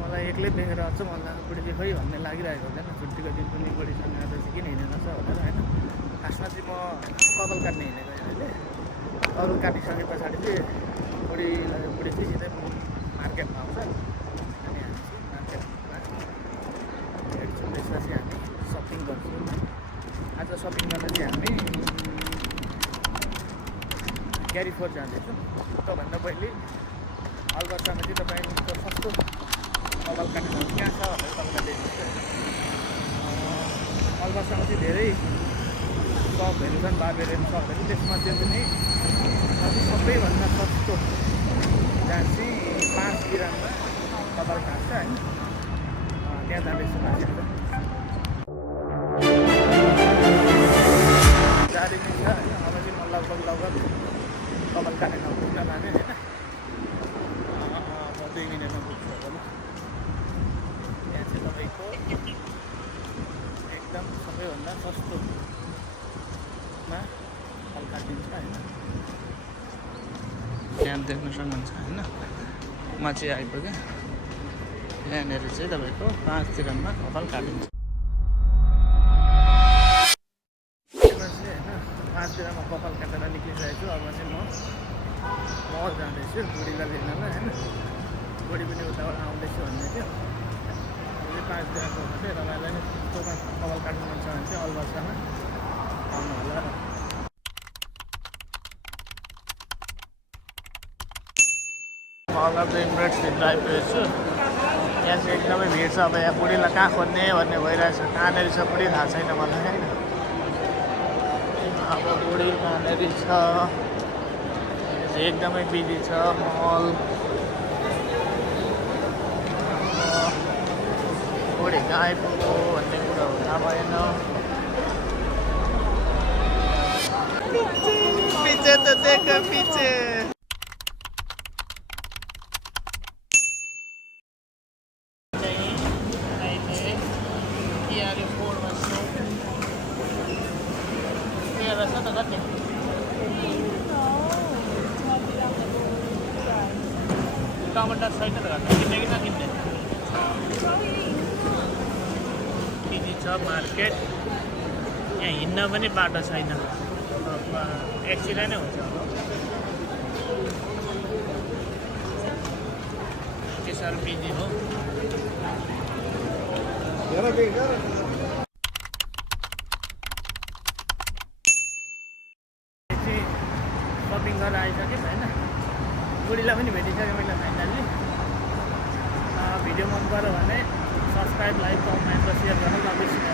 मलाई एक्लै देखेर अझ मन लाग्छ बुढीले खोइ भन्ने लागिरहेको हुँदैन छुट्टीको दिन पनि बुढीसँग आज चाहिँ किन हिँडेन छ भनेर होइन। खासमा चाहिँ म कपाल काट्ने हिँडेको अहिले। कपाल काटिसके पछाडि चाहिँ बुढी चाहिँ सिधै मार्केटमा आउँछ अनि हामी चाहिँ मार्केटमा भेट्छौँ। त्यसपछि हामी सपिङ गर्छौँ। आज सपिङ गर्न चाहिँ हामी क्यारिफोर जाँदैछौँ। त्योभन्दा पहिले अलगढामा चाहिँ तपाईँको सस्तो कपाल काट्ने कहाँ छ भनेर तपाईँलाई देख्नुहोस्। अलगढामा चाहिँ धेरै सपहरू छन्, बार्बेरियन सपहरू। त्यसमध्ये पनि सबैभन्दा सस्तो जहाँ चाहिँ 5 दिरहममा कपाल काट्छ होइन, त्यहाँ जाँदैछु मान्छेहरू। गाडी नै छ होइन। अब चाहिँ म लगभग कपाल काटेर पुग्न लाने होइन। म 2 मिनटमा पुग्छु होला। यहाँ चाहिँ तपाईँको एकदम सबैभन्दा सस्तोमा कपाल काटिन्छ होइन। यहाँ देख्न सक्नुहुन्छ होइन। म चाहिँ आइपुगेँ। यहाँनिर चाहिँ तपाईँको 5 दिरहममा कपाल काटिन्छ। 5 दिनमा कपाल काटेर निक्लिसकेको छु। अब चाहिँ म मल जाँदैछु बुढीलाई लिनलाई होइन। बुढी पनि उताबाट आउँदैछु भन्दै थियो। अब चाहिँ 5 दिनको चाहिँ तपाईँलाई दोकान कपाल काट्नु मन छ भने चाहिँ अलगढामा आउनु होला। म अलगढा इमिरेट्स भित्र आइपुगेको छु। यहाँ चाहिँ एकदमै भिड छ। अब यहाँ बुढीलाई कहाँ खोज्ने भन्ने भइरहेछ। कहाँनिर छ बुढी थाहा छैन मलाई होइन। अब बुढी कहाँनिर छ एकदमै बिजी छ मल। बुढी कहाँ आइपुग्यो भन्ने कुरा थाहा भएन। पछि त देख पछि टमाटर छैन त घरमा, किन्ने कि नकिन्ने? किनी छ मार्केट। यहाँ हिँड्न पनि बाटो छैन, एक्सिडेन्ट नै हुन्छ। के साह्रो बिजी हो। सपिङ गरेर आइसकेँ होइन। बुढीलाई पनि भेटिसकेँ मैले फाइनल्ली। भिडियो मन पऱ्यो भने सब्सक्राइब, लाइक, कमेन्ट र सेयर गर्न नबिर्सिनु।